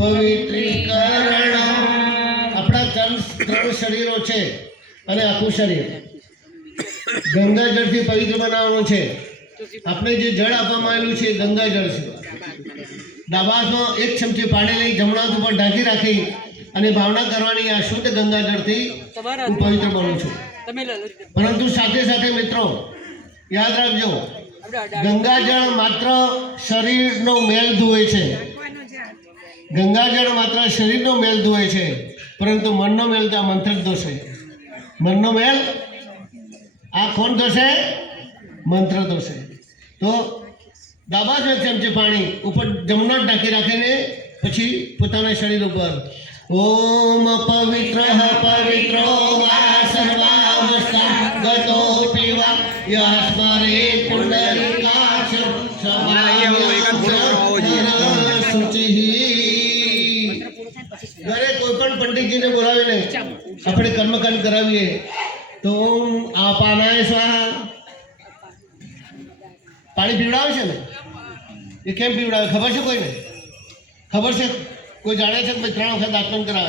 પવિત્રીકરણ આપણા ત્રણ શરીરો છે અને આખું શરીર ગંગાજળથી પવિત્ર બનાવવાનું છે. આપણે જે જળ આપવામાં આવેલું છે ગંગાજળ છે. ડાબા હાથમાં 1 ચમચી પાણી લઈ જમણા હાથ ઉપર ઢાંકી રાખી અને ભાવના કરવાની આ શુદ્ધ ગંગાજળથી હું પવિત્ર બનું છું. પરંતુ સાથે સાથે મિત્રો યાદ રાખજો, ગંગાજળ માત્ર શરીરનો મેલ ધોવે છે. ગંગાજળ માત્ર શરીરનો મેલ ધોવે છે, પરંતુ મનનો મેલ તો આ મંત્ર જ ધોશે. મનનો મેલ આ કોણ ધોશે? મંત્ર ધોશે. તો ડાબા હાથમાં 1 ચમચી પાણી ઉપર જમણો ઢાંકી રાખીને પછી પોતાના શરીર ઉપર ઓમ પવિત્ર પવિત્રો વા સર્વાવસ્થા ગતો પીવા યસ્મરે પુંડરીકાક્ષ ઘરે કોઈ પણ પંડિતજીને બોલાવીને આપણે કર્મકાંડ કરાવીએ તો આપાનાય સ્વાહા પાણી પીવડાવે છે ને, એ કેમ પીવડાવે ખબર છે? કોઈને ખબર છે? કોઈ જાણે છે કે 3 વખત આત્મન કરાવે?